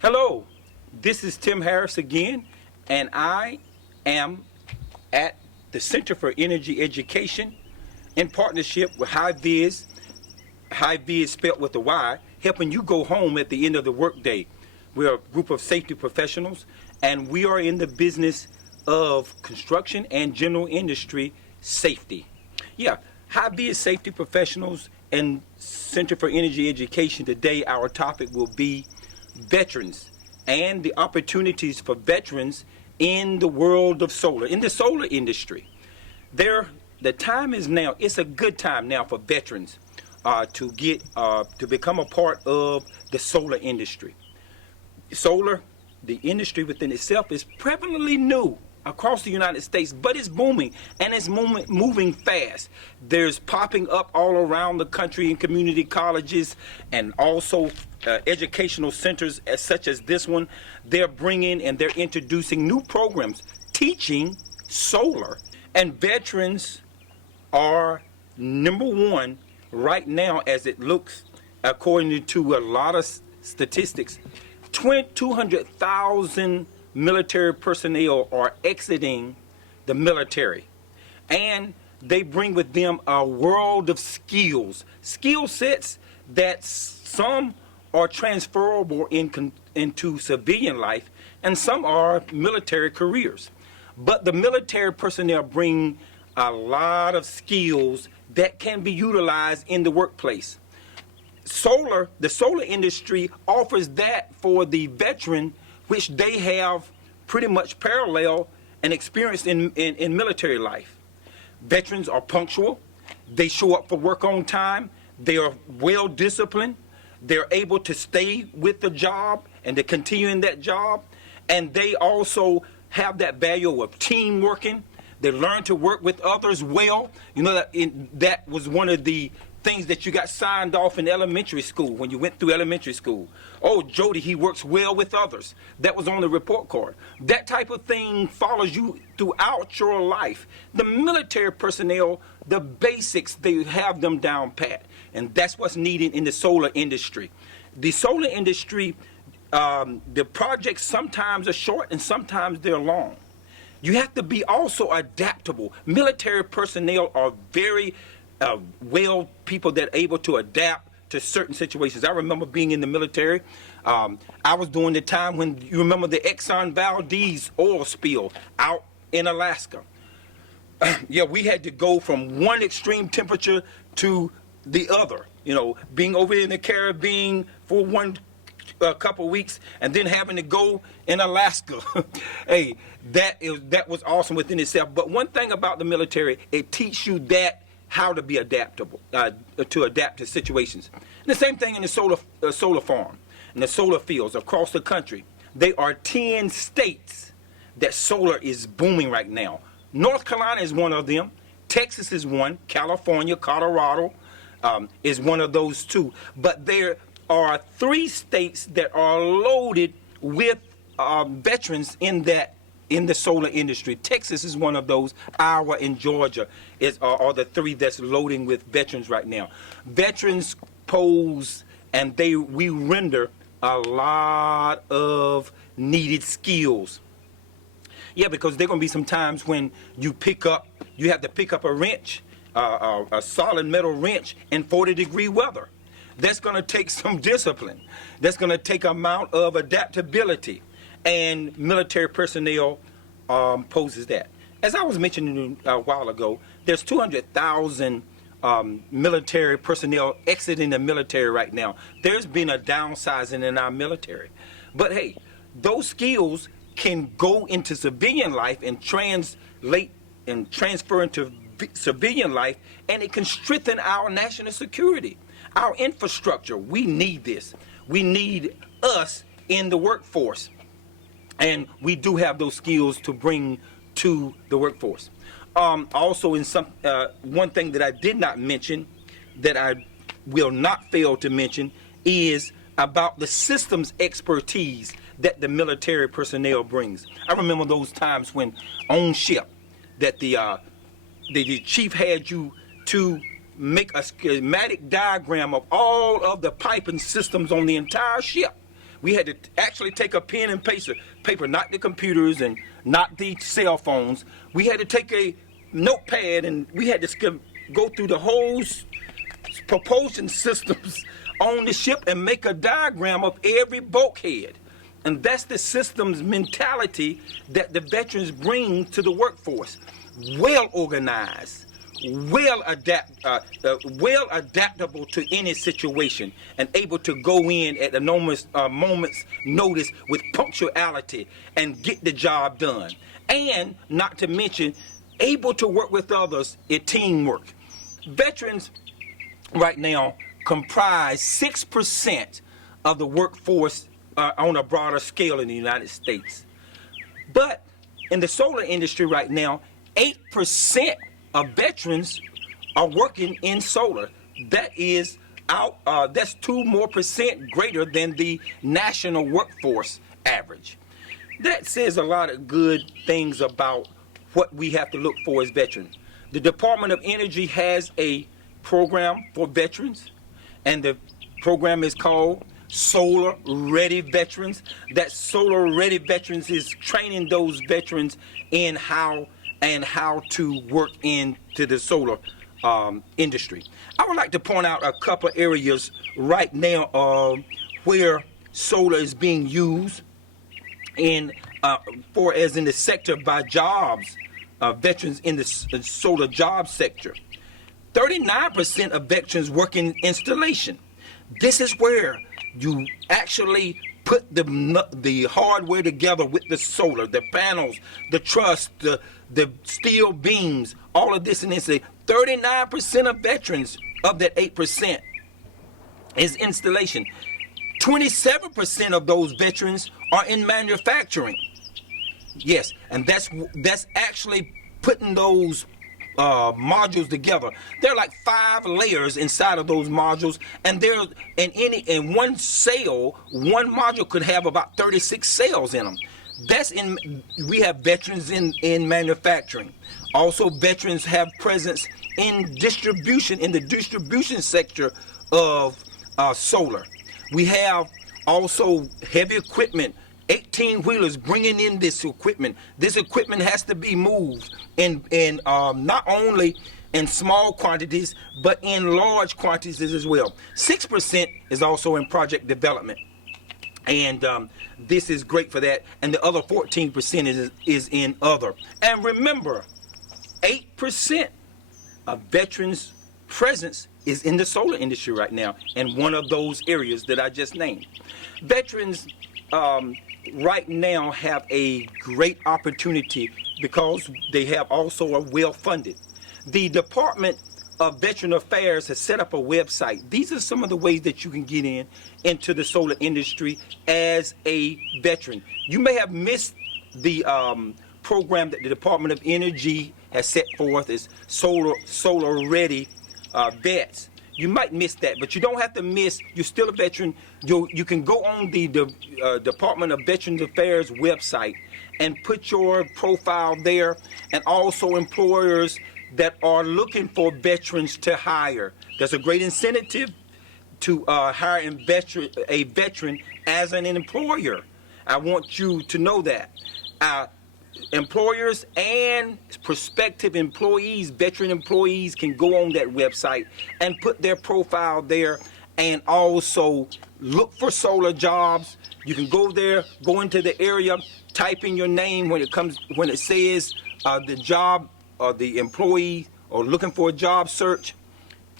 Hello, this is Tim Harris again, and I am at the Center for Energy Education in partnership with HyghViz spelled with a Y, helping you go home at the end of the workday. We're a group of safety professionals, and we are in the business of construction and general industry safety. Yeah, HyghViz Safety Professionals and Center for Energy Education. Today, our topic will be veterans and the opportunities for veterans in the world of solar, in the solar industry. The time is now. It's a good time now for veterans to become a part of the solar industry. Solar, the industry within itself, is prevalently new across the United States, but it's booming, and it's moving fast. There's popping up all around the country in community colleges and also educational centers such as this one. They're bringing and they're introducing new programs teaching solar, and veterans are number one right now as it looks, according to a lot of statistics. 200,000 military personnel are exiting the military, and they bring with them a world of skill sets that some are transferable into civilian life, and some are military careers. But the military personnel bring a lot of skills that can be utilized in the workplace. The solar industry offers that for the veteran, which they have pretty much parallel and experienced in military life. Veterans are punctual. They show up for work on time. They are well disciplined. They're able to stay with the job and to continue in that job. And they also have that value of team working. They learn to work with others well. You know, that was one of the things that you got signed off in elementary school when you went through elementary school. Oh, Jody, he works well with others. That was on the report card. That type of thing follows you throughout your life. The military personnel, the basics, they have them down pat. And that's what's needed in the solar industry. The solar industry, the projects sometimes are short and sometimes they're long. You have to be also adaptable. Military personnel are very people that are able to adapt to certain situations. I remember being in the military. I was during the time when, you remember the Exxon Valdez oil spill out in Alaska. Yeah, we had to go from one extreme temperature to the other. You know, being over in the Caribbean for a couple weeks and then having to go in Alaska. Hey, that was awesome within itself. But one thing about the military, it teaches you that how to be adaptable, to adapt to situations. And the same thing in the solar farm, in the solar fields across the country. There are 10 states that solar is booming right now. North Carolina is one of them. Texas is one. California, Colorado is one of those too. But there are 3 states that are loaded with veterans in the solar industry. Texas is one of those. Iowa and Georgia are the 3 that's loading with veterans right now. Veterans pose and we render a lot of needed skills. Yeah, because there are going to be some times when you have to pick up a wrench, a solid metal wrench in 40-degree weather. That's going to take some discipline. That's going to take amount of adaptability. And military personnel poses that. As I was mentioning a while ago, there's 200,000 military personnel exiting the military right now. There's been a downsizing in our military. But hey, those skills can go into civilian life and translate and transfer into civilian life, and it can strengthen our national security, our infrastructure. We need this. We need us in the workforce. And we do have those skills to bring to the workforce. Also, one thing that I did not mention, that I will not fail to mention, is about the systems expertise that the military personnel brings. I remember those times when on ship that the chief had you to make a schematic diagram of all of the piping systems on the entire ship. We had to actually take a pen and paper, not the computers and not the cell phones. We had to take a notepad and we had to go through the whole propulsion systems on the ship and make a diagram of every bulkhead. And that's the systems mentality that the veterans bring to the workforce. Well organized, well adaptable to any situation, and able to go in at a moment's notice with punctuality and get the job done. And not to mention, able to work with others in teamwork. Veterans right now comprise 6% of the workforce on a broader scale in the United States. But in the solar industry right now, 8% of veterans are working in solar. That's 2% more greater than the national workforce average. That says a lot of good things about what we have to look for as veterans. The Department of Energy has a program for veterans, and the program is called Solar Ready Veterans. That Solar Ready Veterans is training those veterans in how to work into the solar industry. I would like to point out a couple areas right now where solar is being used in the sector by jobs, veterans in the solar job sector. 39% of veterans work in installation. This is where you actually put the hardware together with the solar, the panels, the truss, the steel beams, all of this, and they say 39% of veterans of that 8% is installation. 27% of those veterans are in manufacturing. Yes, and that's actually putting those modules together. There are like 5 layers inside of those modules, and in one module could have about 36 cells in them. We have veterans in manufacturing. Also, veterans have presence in the distribution sector of solar. We have also heavy equipment, 18-wheelers bringing in this equipment. This equipment has to be moved in not only in small quantities, but in large quantities as well. 6% is also in project development. And this is great for that. And the other 14% is in other. And remember, 8% of veterans' presence is in the solar industry right now, in one of those areas that I just named. Veterans right now have a great opportunity because they have also are well funded. The Department of Veteran Affairs has set up a website. These are some of the ways that you can get into the solar industry as a veteran. You may have missed the program that the Department of Energy has set forth as Solar Ready Vets. You might miss that, but you don't have to miss. You're still a veteran. You can go on the Department of Veterans Affairs website and put your profile there, and also employers that are looking for veterans to hire. There's a great incentive to hire a veteran as an employer. I want you to know that. Employers and prospective employees, veteran employees, can go on that website and put their profile there, and also look for solar jobs. You can go there, go into the area, type in your name when it says the job or the employee or looking for a job search.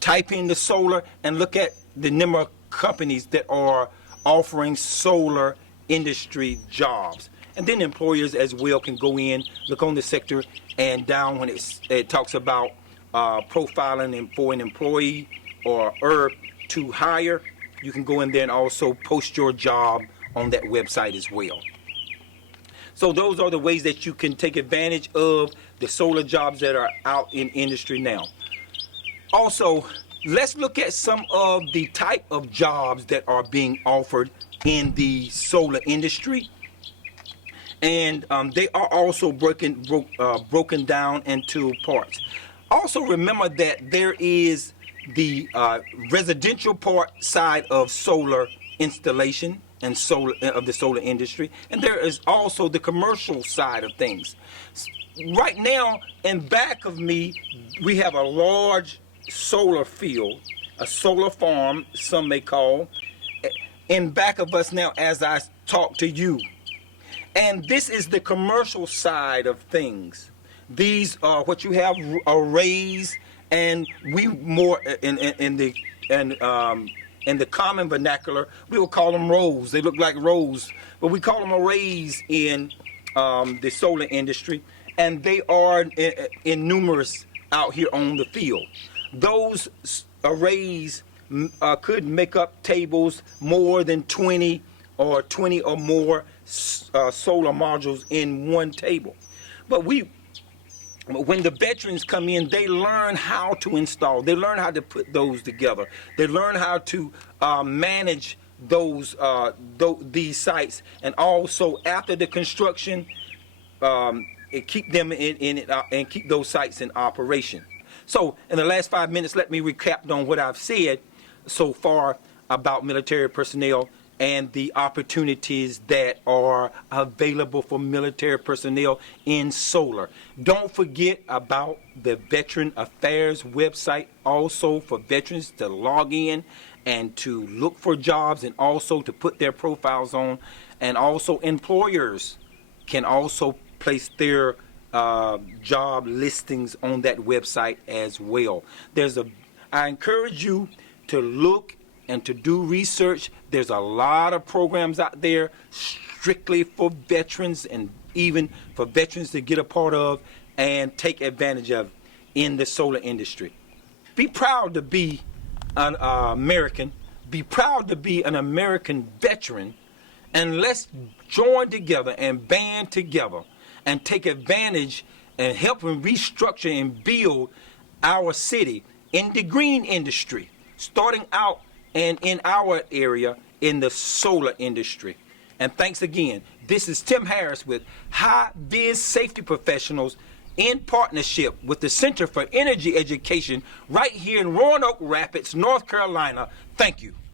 Type in the solar and look at the number of companies that are offering solar industry jobs. And then employers as well can go in, look on the sector, and down when it talks about profiling for an employee or to hire, you can go in there and also post your job on that website as well. So those are the ways that you can take advantage of the solar jobs that are out in industry now. Also, let's look at some of the type of jobs that are being offered in the solar industry. And they are also broken down into parts. Also remember that there is the residential part side of solar installation and solar of the solar industry, and there is also the commercial side of things. Right now, in back of me, we have a large solar field, a solar farm, some may call, in back of us now as I talk to you. And this is the commercial side of things. These are what you have arrays, and we more in the common vernacular, we will call them rows. They look like rows, but we call them arrays in the solar industry, and they are in numerous out here on the field. Those arrays could make up tables more than 20 or more solar modules in one table. But when the veterans come in, they learn how to install. They learn how to put those together. They learn how to manage these sites, and also after the construction, keep them and keep those sites in operation. So, in the last 5 minutes, let me recap on what I've said so far about military personnel and the opportunities that are available for military personnel in solar. Don't forget about the Veteran Affairs website, also for veterans to log in and to look for jobs and also to put their profiles on. And also employers can also place their job listings on that website as well. I encourage you to look and to do research. There's a lot of programs out there strictly for veterans, and even for veterans to get a part of and take advantage of in the solar industry. Be proud to be an American. Be proud to be an American veteran, and let's join together and band together and take advantage and help and restructure and build our city in the green industry, starting out and in our area in the solar industry. And thanks again. This is Tim Harris with HyghViz Safety Professionals in partnership with the Center for Energy Education right here in Roanoke Rapids, North Carolina. Thank you.